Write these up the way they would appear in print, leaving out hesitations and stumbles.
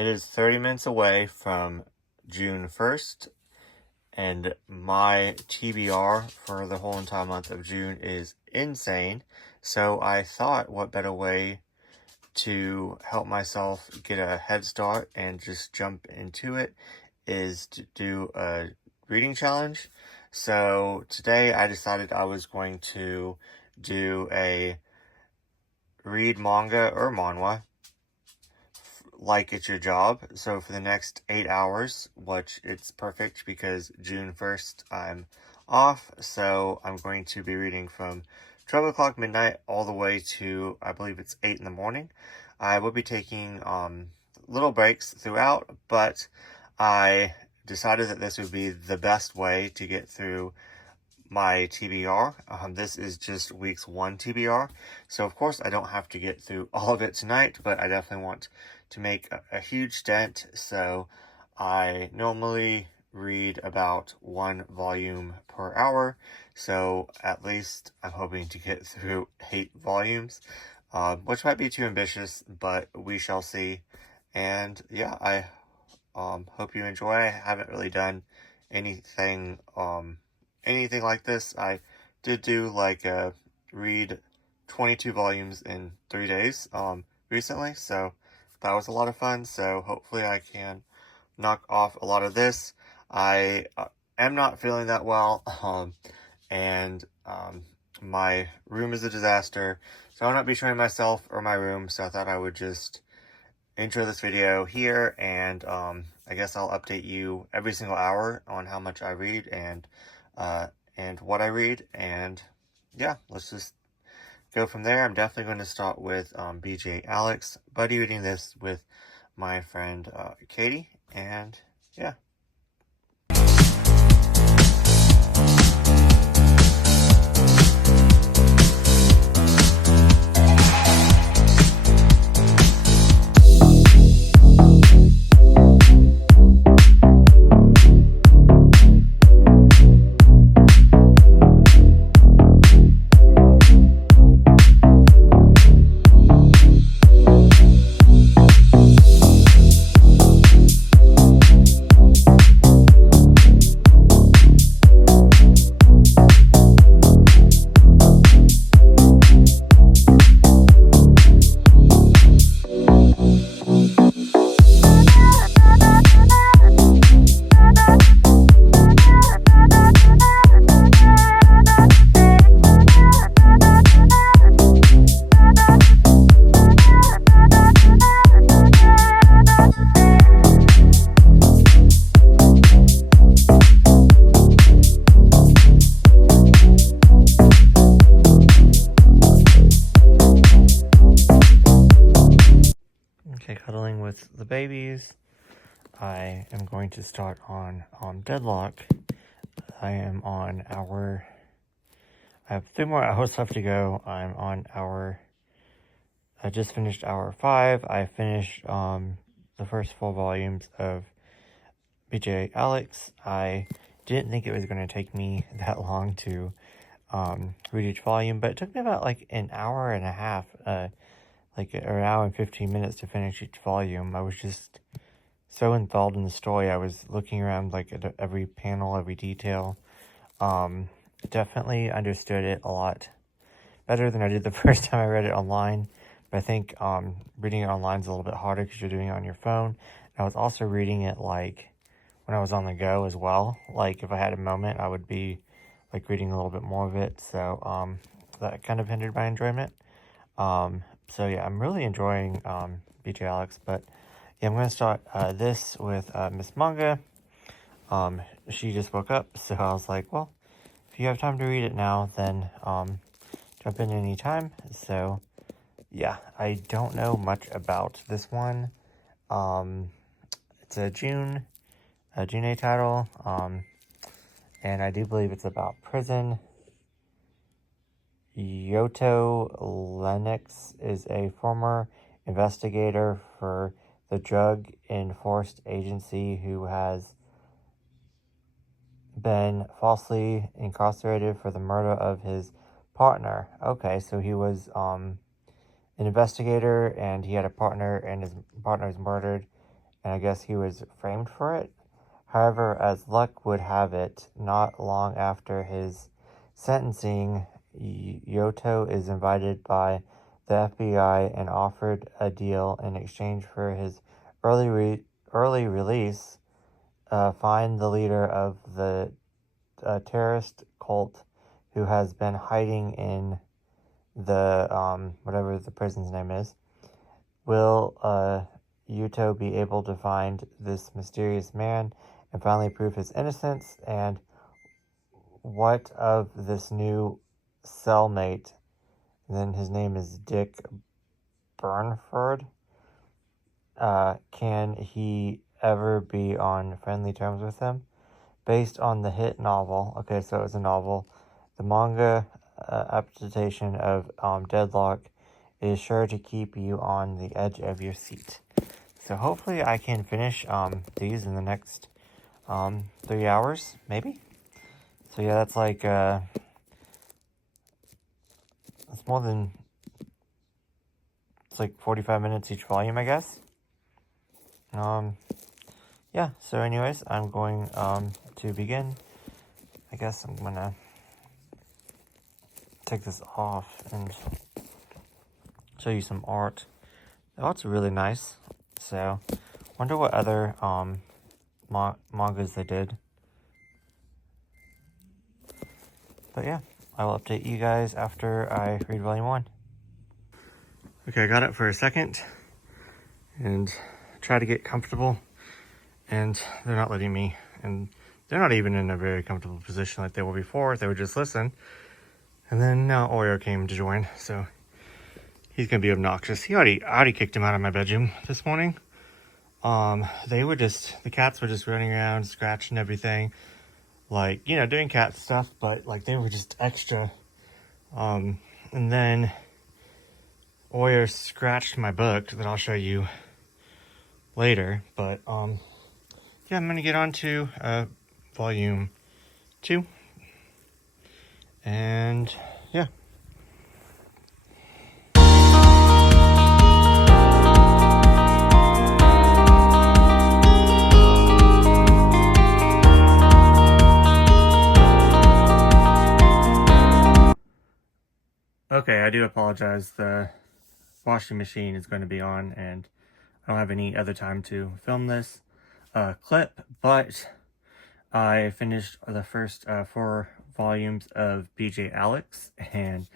It is 30 minutes away from June 1st, and my TBR for the whole entire month of June is insane. So I thought, what better way to help myself get a head start and just jump into it is to do a reading challenge. So today I decided I was going to do a read manga or manhwa like it's your job. So for the next 8 hours, which it's perfect because June 1st I'm off. So I'm going to be reading from 12 o'clock midnight all the way to, I believe it's 8 in the morning. I will be taking little breaks throughout, but I decided that this would be the best way to get through my TBR. This is just week's 1 TBR. So of course I don't have to get through all of it tonight, but I definitely want to make a huge dent. So I normally read about 1 volume per hour. So at least I'm hoping to get through 8 volumes, which might be too ambitious, but we shall see. And yeah, I hope you enjoy. I haven't really done anything like this. I did do like read 22 volumes in 3 days recently, so that was a lot of fun. So hopefully I can knock off a lot of this. I am not feeling that well, and my room is a disaster, so I'll not be showing myself or my room, so I thought I would just intro this video here, and I guess I'll update you every single hour on how much I read and what I read, and yeah, let's just go from there. I'm definitely going to start with BJ Alex, buddy reading this with my friend Katie, and yeah. Okay, cuddling with the babies. I am going to start on Deadlock. I am on I have 3 more hours left to go. I'm on I just finished hour 5. I finished the first 4 volumes of BJ Alex. I didn't think it was going to take me that long to read each volume, but it took me about like an hour and a half, like an hour and 15 minutes to finish each volume. I was just so enthralled in the story. I was looking around like at every panel, every detail. Definitely understood it a lot better than I did the first time I read it online. But I think reading it online is a little bit harder because you're doing it on your phone. And I was also reading it like when I was on the go as well. Like if I had a moment, I would be like reading a little bit more of it. So that kind of hindered my enjoyment. So yeah, I'm really enjoying BJ Alex, but yeah, I'm going to start this with Miss Manga. She just woke up, so I was like, well, if you have time to read it now, then jump in any time. So yeah, I don't know much about this one. It's a June 8 title, and I do believe it's about prison. Yoto Lennox is a former investigator for the Drug Enforcement Agency who has been falsely incarcerated for the murder of his partner. Okay, so he was an investigator and he had a partner, and his partner was murdered, and I guess he was framed for it. However, as luck would have it, not long after his sentencing, Yoto is invited by the FBI and offered a deal in exchange for his early release. Find the leader of the terrorist cult who has been hiding in the whatever the prison's name is. Will Yuto be able to find this mysterious man and finally prove his innocence? And what of this new cellmate? And then his name is Dick Burnford. Can he ever be on friendly terms with him? Based on the hit novel, okay, so it's a novel, the manga adaptation of Deadlock is sure to keep you on the edge of your seat. So hopefully I can finish these in the next 3 hours, maybe. So yeah, that's like it's more than, it's like 45 minutes each volume, I guess. Yeah, so anyways, I'm going to begin. I guess I'm gonna take this off and show you some art. The art's really nice. So, wonder what other mangas they did. But yeah, I will update you guys after I read volume 1. Okay, I got up for a second and tried to get comfortable, and they're not letting me, and they're not even in a very comfortable position like they were before. They would just listen. And then now Oreo came to join, so he's gonna be obnoxious. I already kicked him out of my bedroom this morning. The cats were just running around, scratching everything, like, you know, doing cat stuff, but like they were just extra. And then Oreo scratched my book that I'll show you later, but yeah, I'm gonna get on to volume 2, and yeah. Okay, I do apologize. The washing machine is going to be on, and I don't have any other time to film this clip, but I finished the first 4 volumes of BJ Alex and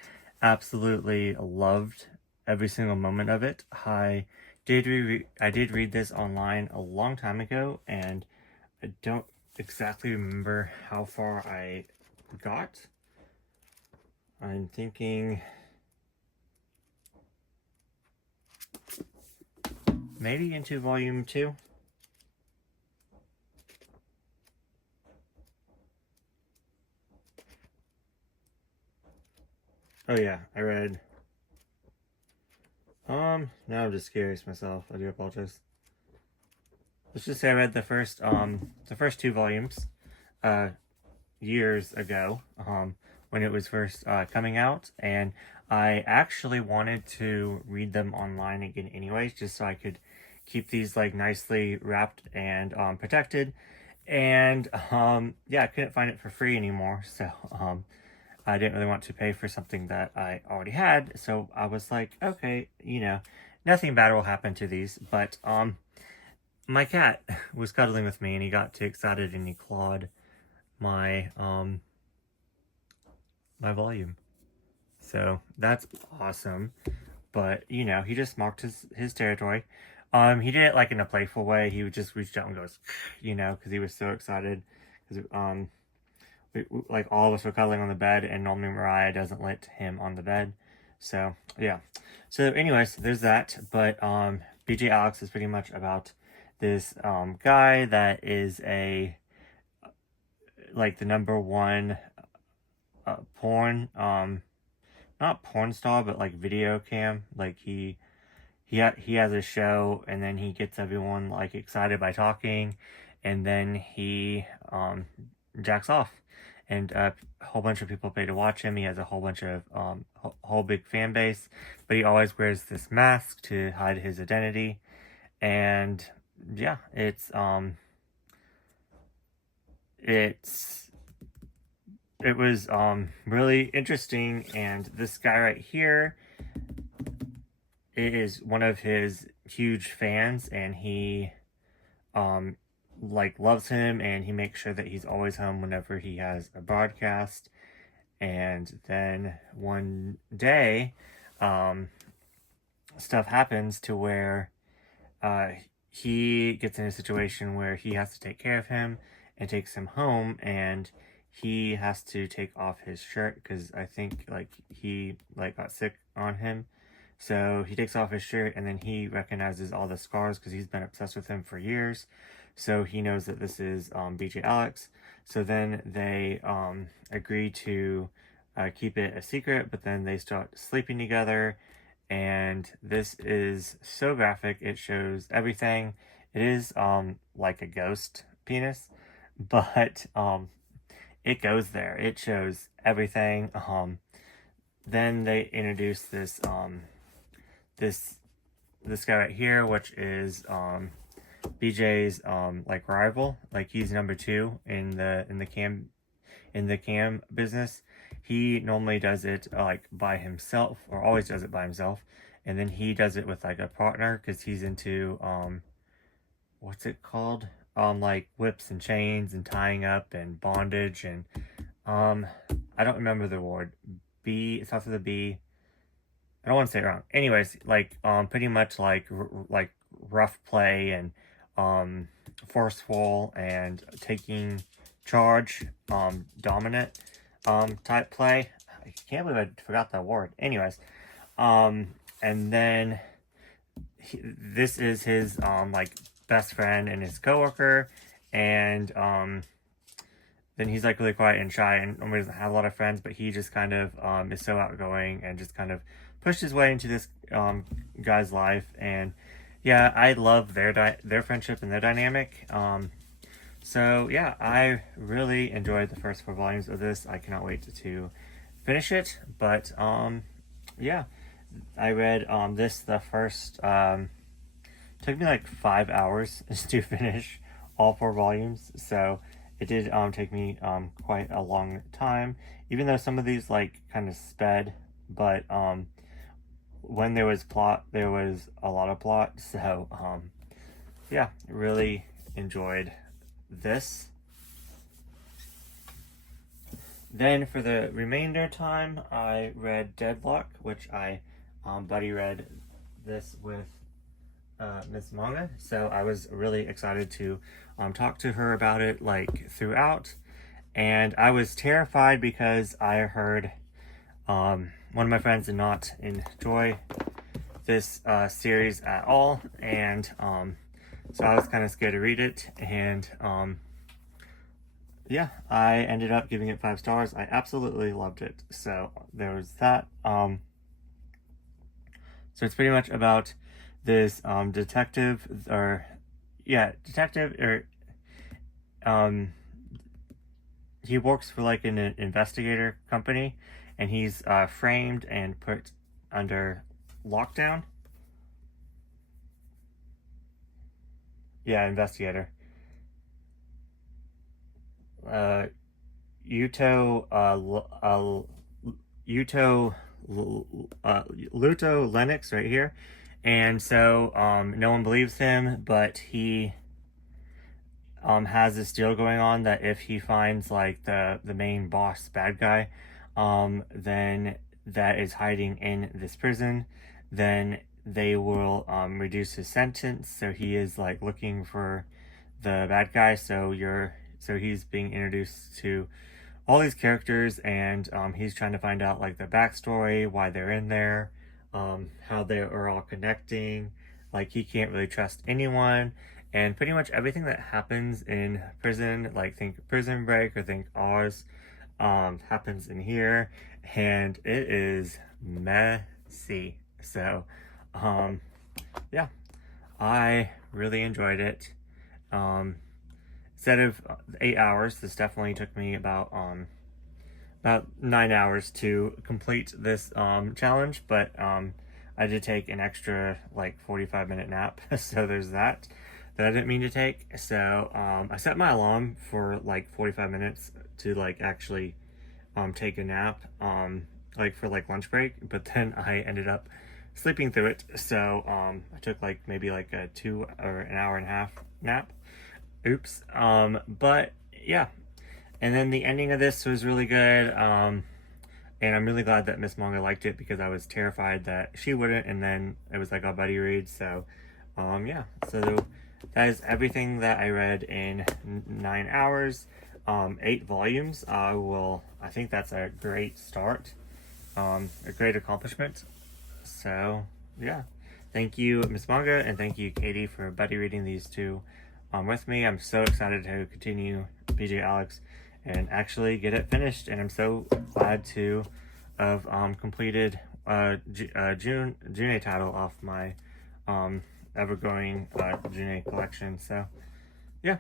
absolutely loved every single moment of it. I did read this online a long time ago, and I don't exactly remember how far I got. I'm thinking maybe into volume 2. Oh yeah, I read. Now I'm just curious myself. I do apologize. Let's just say I read the first 2 volumes, years ago, when it was first coming out, and I actually wanted to read them online again anyways, just so I could keep these like nicely wrapped and protected. And yeah, I couldn't find it for free anymore, so I didn't really want to pay for something that I already had. So I was like, okay, you know, nothing bad will happen to these. But my cat was cuddling with me, and he got too excited and he clawed my my volume. So that's awesome. But you know, he just marked his territory. He did it like in a playful way. He would just reach out and goes, you know, because he was so excited. Because like all of us were cuddling on the bed, and normally Mariah doesn't let him on the bed. So yeah. So anyways, there's that. But BJ Alex is pretty much about this guy that is a like the #1 porn not porn star, but like video cam. Like he has a show, and then he gets everyone like excited by talking, and then he jacks off, and a whole bunch of people pay to watch him. He has a whole bunch of whole big fan base, but he always wears this mask to hide his identity. And yeah, it's it was really interesting. And this guy right here is one of his huge fans, and he um like loves him, and he makes sure that he's always home whenever he has a broadcast. And then one day, um stuff happens to where uh he gets in a situation where he has to take care of him and takes him home, and he has to take off his shirt because I think like he like got sick on him. So he takes off his shirt, and then he recognizes all the scars because he's been obsessed with him for years. So he knows that this is BJ Alex. So then they agree to keep it a secret, but then they start sleeping together. And this is so graphic, it shows everything. It is like a ghost penis, but it goes there. It shows everything. Then they introduce this this guy right here, which is BJ's like rival. Like he's number two in the cam business. He normally does it like by himself, or always does it by himself, and then he does it with like a partner because he's into what's it called? Like whips and chains and tying up and bondage and um I don't remember the word. B, it starts with a B. I don't want to say it wrong. Anyways, like pretty much like rough play and um forceful and taking charge, dominant type play. I can't believe I forgot that word. Anyways, and then this is his like best friend and his coworker, and then he's like really quiet and shy and normally doesn't have a lot of friends, but he just kind of is so outgoing and just kind of pushed his way into this guy's life. And yeah, I love their friendship and their dynamic. So yeah, I really enjoyed the first four volumes of this. I cannot wait to finish it. But yeah, I read this the first took me like 5 hours to finish all four volumes. So it did take me quite a long time, even though some of these like kind of sped. But when there was plot, there was a lot of plot. So yeah, really enjoyed this. Then for the remainder time, I read Deadlock, which I buddy read this with Miss Manga. So I was really excited to talk to her about it like throughout. And I was terrified because I heard one of my friends did not enjoy this series at all. And so I was kind of scared to read it. And yeah, I ended up giving it 5 stars. I absolutely loved it. So there was that. So it's pretty much about this detective, or he works for like an investigator company, and he's framed and put under lockdown. Yeah, investigator. Yuto Yuto Luto Lennox right here. And so no one believes him, but he has this deal going on that if he finds like the main boss bad guy, then that is hiding in this prison, then they will reduce his sentence. So he is like looking for the bad guy. So he's being introduced to all these characters, and he's trying to find out like the backstory, why they're in there, how they are all connecting. Like he can't really trust anyone, and pretty much everything that happens in prison, like think Prison Break or think Oz, happens in here, and it is messy. So, yeah, I really enjoyed it. Instead of 8 hours, this definitely took me about 9 hours to complete this challenge, but I did take an extra like 45-minute nap, so there's that. that I didn't mean to take. So I set my alarm for like 45 minutes to like actually take a nap, like for like lunch break, but then I ended up sleeping through it. So I took like maybe like a 2 or an hour and a half nap. Oops. But yeah. And then the ending of this was really good. And I'm really glad that Miss Manga liked it, because I was terrified that she wouldn't, and then it was like a buddy read. So yeah, so that is everything that I read in 9 hours, 8 volumes. I think that's a great start, a great accomplishment. So yeah, thank you, Miss Manga, and thank you, Katie, for buddy reading these two with me. I'm so excited to continue PJ Alex and actually get it finished, and I'm so glad to have completed June title off my ever-growing June collection. So yeah.